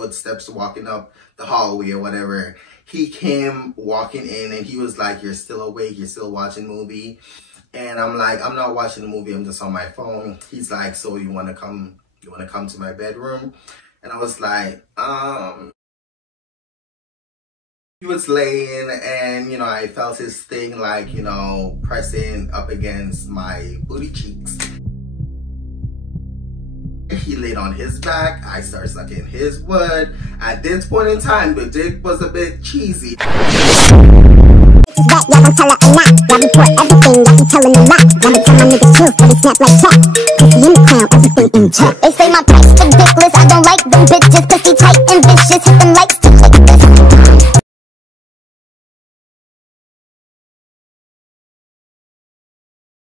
footsteps walking up the hallway or whatever. He came walking in and he was like, "You're still awake? You're still watching movie?" And I'm like, "I'm not watching the movie. I'm just on my phone." He's like, "So you want to come? You want to come to my bedroom?" And I was like, He was laying and, I felt his thing like, pressing up against my booty cheeks. He laid on his back. I started sucking his wood. At this point in time, the dick was a bit cheesy. Y'all gon' tell her a lot. Y'all report everything, y'all be telling a lot. Y'all be telling my niggas truth, but they snap like chat. Pussy in the crown, everything in check. They say my price ridiculous. I don't like them bitches. Pussy tight and vicious. Hit them likes to click this.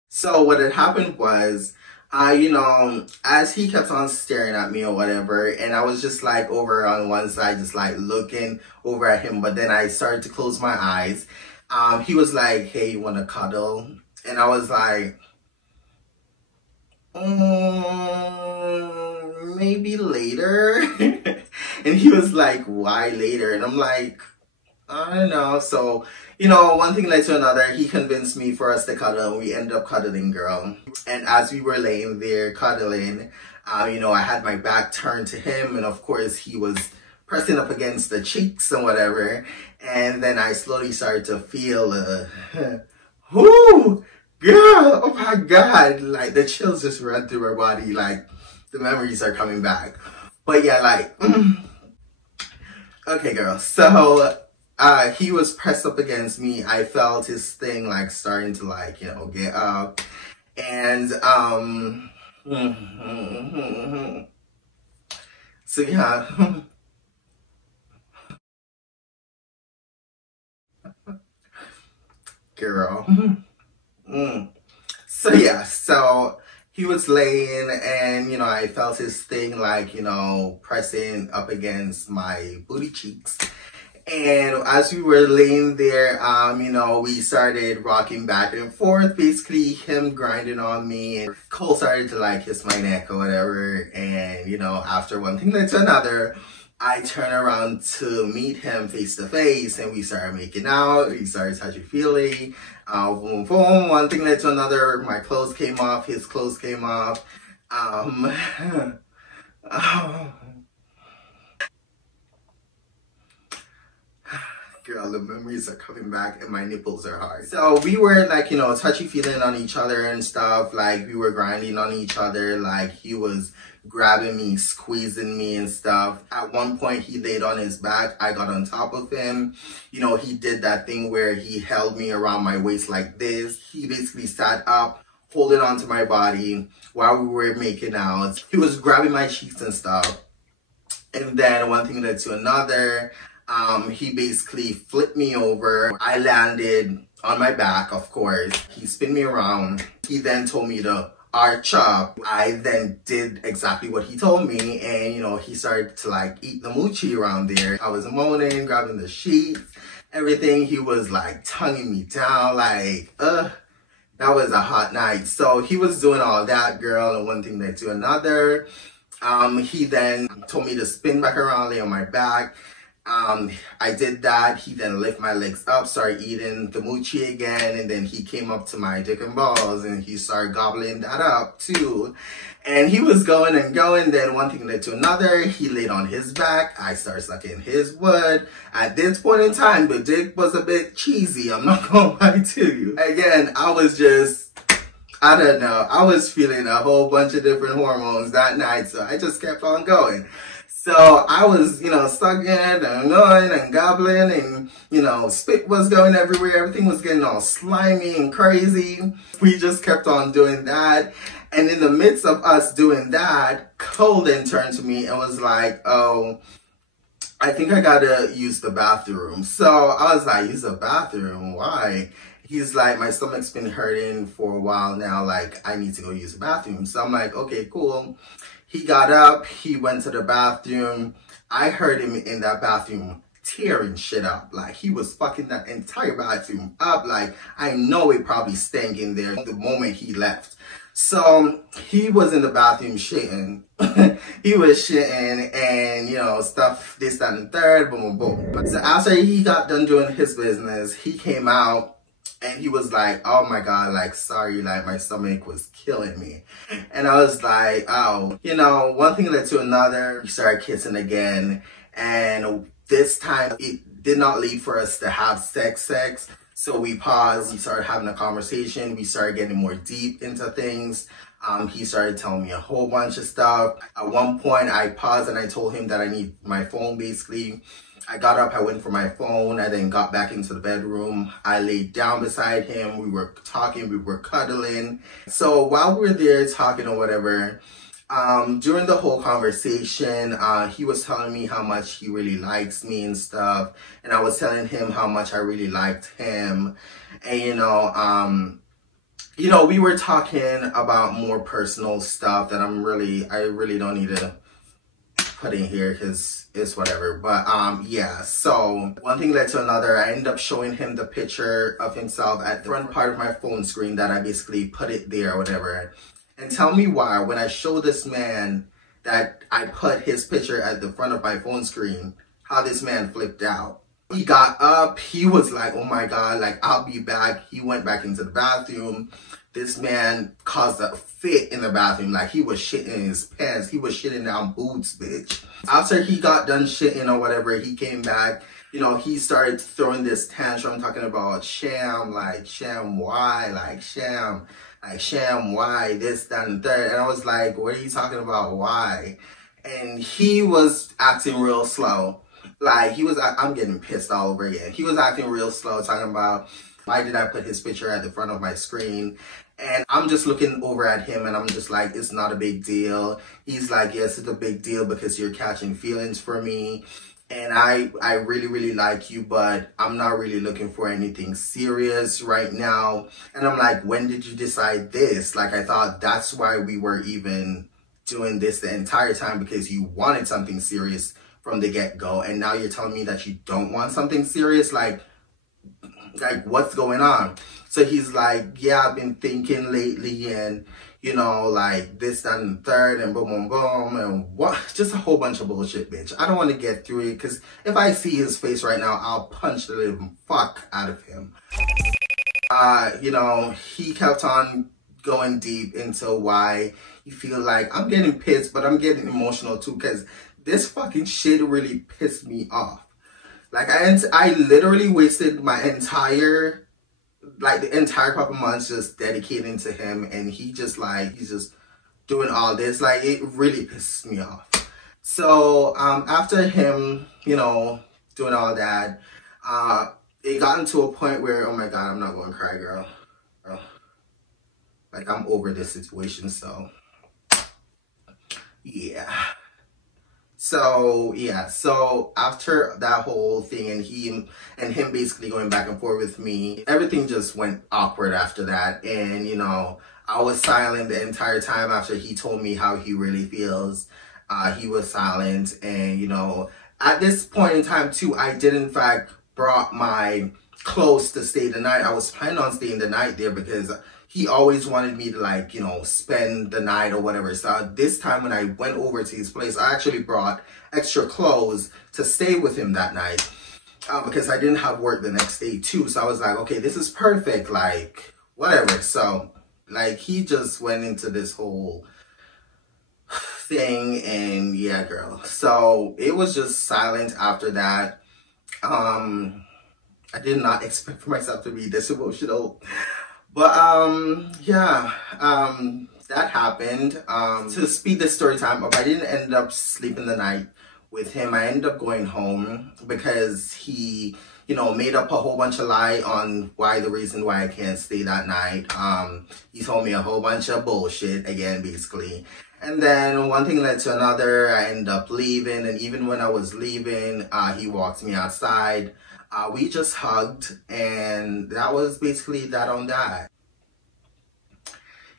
So what had happened was, as he kept on staring at me or whatever, and I was just like over on one side, just like looking over at him, but then I started to close my eyes. He was like, "Hey, you want to cuddle?" And I was like, maybe later. And he was like, "Why later?" And I'm like, "I don't know." So, one thing led to another. He convinced me for us to cuddle, and we ended up cuddling, girl. And as we were laying there cuddling, I had my back turned to him, and of course he was pressing up against the cheeks and whatever. And then I slowly started to feel, whoo, girl, oh my God, like the chills just run through my body, like the memories are coming back. But yeah, like, okay, girl, so he was pressed up against me. I felt his thing like starting to like, get up. And so yeah. Girl. So yeah, so he was laying and, I felt his thing like, pressing up against my booty cheeks. And as we were laying there, we started rocking back and forth, basically him grinding on me, and Cole started to like kiss my neck or whatever. And, after one thing led to another, I turned around to meet him face to face, and we started making out. He started touchy-feely. Boom, boom. One thing led to another. My clothes came off. His clothes came off. Girl, the memories are coming back and my nipples are hard. So we were like, touchy-feeling on each other and stuff. Like, we were grinding on each other. Like, he was grabbing me, squeezing me and stuff. At one point, he laid on his back. I got on top of him. He did that thing where he held me around my waist like this. He basically sat up, holding onto my body while we were making out. He was grabbing my cheeks and stuff. And then one thing led to another. He basically flipped me over. I landed on my back, of course. He spun me around. He then told me to arch up. I then did exactly what he told me, and he started to like eat the moochie around there. I was moaning, grabbing the sheets, everything. He was like tonguing me down, like, that was a hot night. So he was doing all that, girl, and one thing led to another. He then told me to spin back around, lay on my back. I did that. He then lifted my legs up, started eating the moochie again, and then he came up to my dick and balls and he started gobbling that up too. And he was going and going. Then one thing led to another. He laid on his back. I started sucking his wood. At this point in time, the dick was a bit cheesy. I'm not gonna lie to you. Again, I was just, I don't know. I was feeling a whole bunch of different hormones that night, so I just kept on going. So I was, sucking and going and gobbling and, spit was going everywhere. Everything was getting all slimy and crazy. We just kept on doing that. And in the midst of us doing that, Cole then turned to me and was like, "Oh, I think I gotta use the bathroom." So I was like, "Use the bathroom? Why?" He's like, "My stomach's been hurting for a while now. Like, I need to go use the bathroom." So I'm like, "Okay, cool." He got up, he went to the bathroom. I heard him in that bathroom tearing shit up. Like, he was fucking that entire bathroom up. Like, I know it probably stank in there the moment he left. So he was in the bathroom shitting. he was shitting and, you know, stuff, this, that, and the third, boom, boom, boom. So after he got done doing his business, he came out and he was like, oh my God, like, sorry, like, my stomach was killing me. And I was like, oh, you know, one thing led to another. We started kissing again. And this time, it did not lead for us to have sex. So we paused, we started having a conversation, we started getting more deep into things. He started telling me a whole bunch of stuff. At one point, I paused and I told him that I need my phone, basically. I got up, I went for my phone, I then got back into the bedroom. I laid down beside him, we were talking, we were cuddling. So while we were there talking or whatever, during the whole conversation, he was telling me how much he really likes me and stuff. And I was telling him how much I really liked him. And, you know, we were talking about more personal stuff that I really don't need to put in here because it's whatever. But yeah, so one thing led to another. I ended up showing him the picture of himself at the front part of my phone screen that I basically put it there or whatever. And tell me why, when I show this man that I put his picture at the front of my phone screen, how this man flipped out. He got up, he was like, oh my God, like, I'll be back. He went back into the bathroom. This man caused a fit in the bathroom, like he was shitting in his pants. He was shitting down boots, bitch. After he got done shitting or whatever, he came back. You know, he started throwing this tantrum, talking about sham, like, sham, why, like, sham. Like, sham, why, this, that, and third. And I was like, what are you talking about, why? And he was acting real slow. Like, I'm getting pissed all over again. He was acting real slow, talking about, why did I put his picture at the front of my screen? And I'm just looking over at him and I'm just like, it's not a big deal. He's like, yes, it's a big deal because you're catching feelings for me. And I really, really like you, but I'm not really looking for anything serious right now. And I'm like, when did you decide this? Like, I thought that's why we were even doing this the entire time, because you wanted something serious from the get-go. And now you're telling me that you don't want something serious? Like what's going on? So he's like, yeah, I've been thinking lately and, you know, like this, that, and third, and boom, boom, boom, and what? Just a whole bunch of bullshit, bitch. I don't want to get through it, because if I see his face right now, I'll punch the living fuck out of him. You know, he kept on going deep into why you feel like I'm getting pissed, but I'm getting emotional too, because this fucking shit really pissed me off. Like, I literally wasted my entire couple months just dedicating to him, and he's just doing all this. Like, it really pisses me off. So after him, you know, doing all that, it got into a point where, oh my God, I'm not going to cry, girl. Like, I'm over this situation. So yeah. So yeah, so after that whole thing and him basically going back and forth with me, everything just went awkward after that. And, you know, I was silent the entire time after he told me how he really feels. He was silent. And, you know, at this point in time too, I did in fact brought my clothes to stay the night. I was planning on staying the night there because he always wanted me to, like, you know, spend the night or whatever. So this time when I went over to his place, I actually brought extra clothes to stay with him that night because I didn't have work the next day too. So I was like, okay, this is perfect, like, whatever. So, like, he just went into this whole thing, and yeah, girl. So it was just silent after that. I did not expect for myself to be this emotional. But yeah, that happened. To speed the story time up, I didn't end up sleeping the night with him. I ended up going home because he, you know, made up a whole bunch of lie on the reason why I can't stay that night. He told me a whole bunch of bullshit again, basically. And then one thing led to another. I ended up leaving, and even when I was leaving, he walked me outside. We just hugged, and that was basically that on that.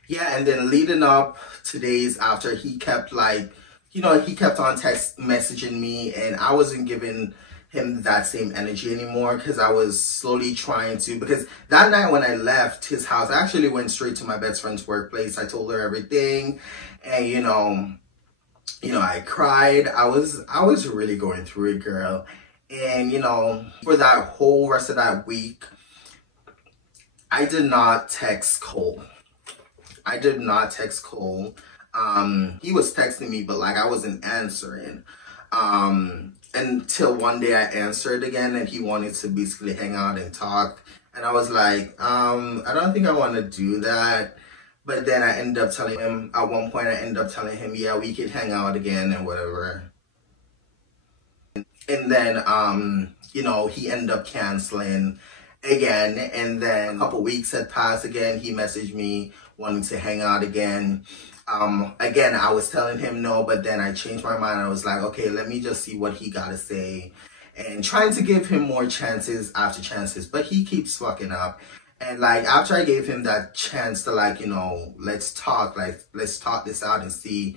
Yeah, and then leading up to days after, he kept, like, you know, he kept on text messaging me, and I wasn't giving him that same energy anymore because I was slowly trying to, because that night when I left his house, I actually went straight to my best friend's workplace. I told her everything, and, you know, I cried. I was really going through it, girl. And, for that whole rest of that week, I did not text Cole. I did not text Cole. He was texting me, but like I wasn't answering. Until one day I answered again and he wanted to basically hang out and talk. And I was like, I don't think I want to do that. But then I ended up telling him, at one point I ended up telling him, yeah, we could hang out again and whatever. And then, he ended up canceling again. And then a couple weeks had passed again. He messaged me wanting to hang out again. Again, I was telling him no, but then I changed my mind. I was like, okay, let me just see what he got to say. And trying to give him more chances after chances. But he keeps fucking up. And like, after I gave him that chance to like, let's talk this out and see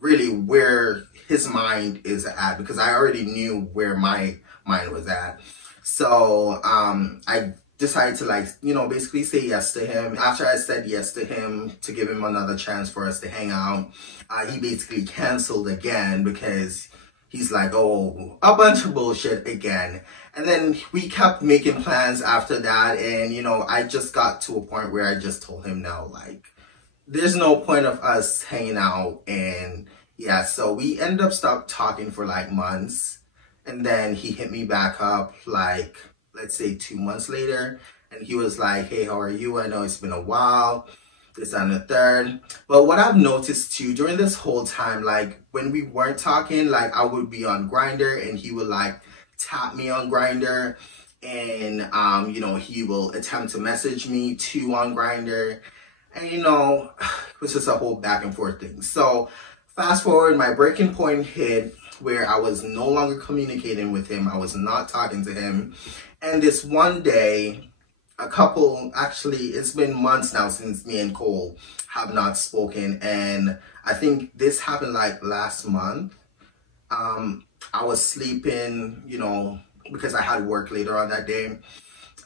really where his mind is at, because I already knew where my mind was at. So, I decided to basically say yes to him. After I said yes to him to give him another chance for us to hang out, he basically canceled again because he's like, oh, a bunch of bullshit again. And then we kept making plans after that. And, I just got to a point where I just told him no, like, there's no point of us hanging out. And yeah, so we ended up stopped talking for like months. And then he hit me back up like, let's say 2 months later. And he was like, hey, how are you? I know it's been a while. This and the third. But what I've noticed too during this whole time, like when we weren't talking, like I would be on Grindr and he would like tap me on Grindr, and he will attempt to message me too on Grindr, and it was just a whole back and forth thing. So fast forward, my breaking point hit where I was no longer communicating with him. I was not talking to him. And this one day, it's been months now since me and Cole have not spoken. And I think this happened like last month. I was sleeping, because I had work later on that day.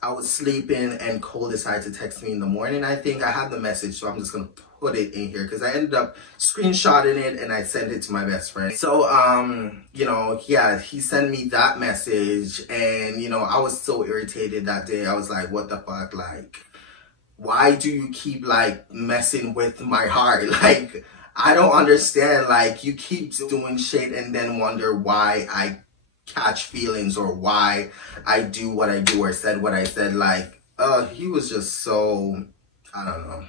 I was sleeping and Cole decided to text me in the morning. I think I have the message, so I'm just going to put it in here because I ended up screenshotting it and I sent it to my best friend. So, yeah, he sent me that message and, I was so irritated that day. I was like, what the fuck? Like, why do you keep like messing with my heart? Like, I don't understand. Like, you keep doing shit and then wonder why I catch feelings or why I do what I do or said what I said. Like, he was just so, I don't know.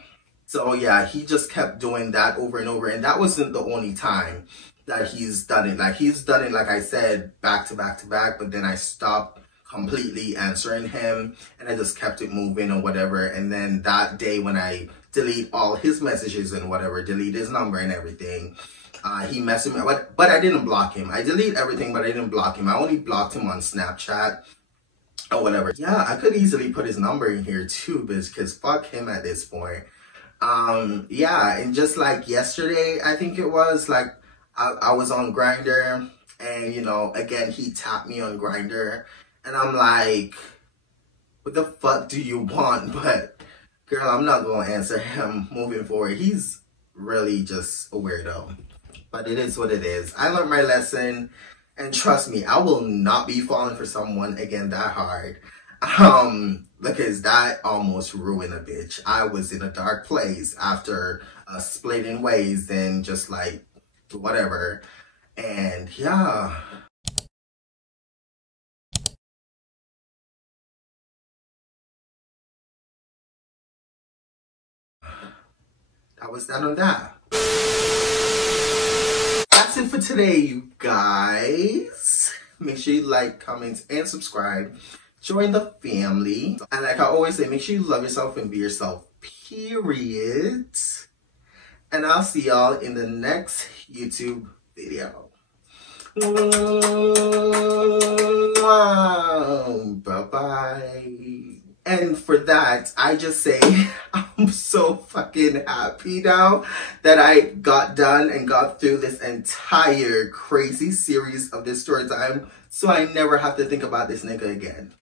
So yeah, he just kept doing that over and over. And that wasn't the only time that he's done it. Like, he's done it, like I said, back to back to back. But then I stopped completely answering him and I just kept it moving or whatever. And then that day when I delete all his messages and whatever, delete his number and everything, he messaged me, but I didn't block him. I delete everything, but I didn't block him. I only blocked him on Snapchat or whatever. Yeah, I could easily put his number in here too, bitch, because fuck him at this point. Yeah, and just like yesterday, I think it was, like, I was on Grindr and, again, he tapped me on Grindr and I'm like, what the fuck do you want? But girl, I'm not going to answer him moving forward. He's really just a weirdo. But it is what it is. I learned my lesson. And trust me, I will not be falling for someone again that hard. Because that almost ruined a bitch. I was in a dark place after splitting ways and just like whatever. And yeah. That was that on that. That's it for today, you guys. Make sure you like, comment, and subscribe. Join the family. And like I always say, make sure you love yourself and be yourself, period. And I'll see y'all in the next YouTube video. Bye-bye. And for that, I just say I'm so fucking happy now that I got done and got through this entire crazy series of this story time, so I never have to think about this nigga again.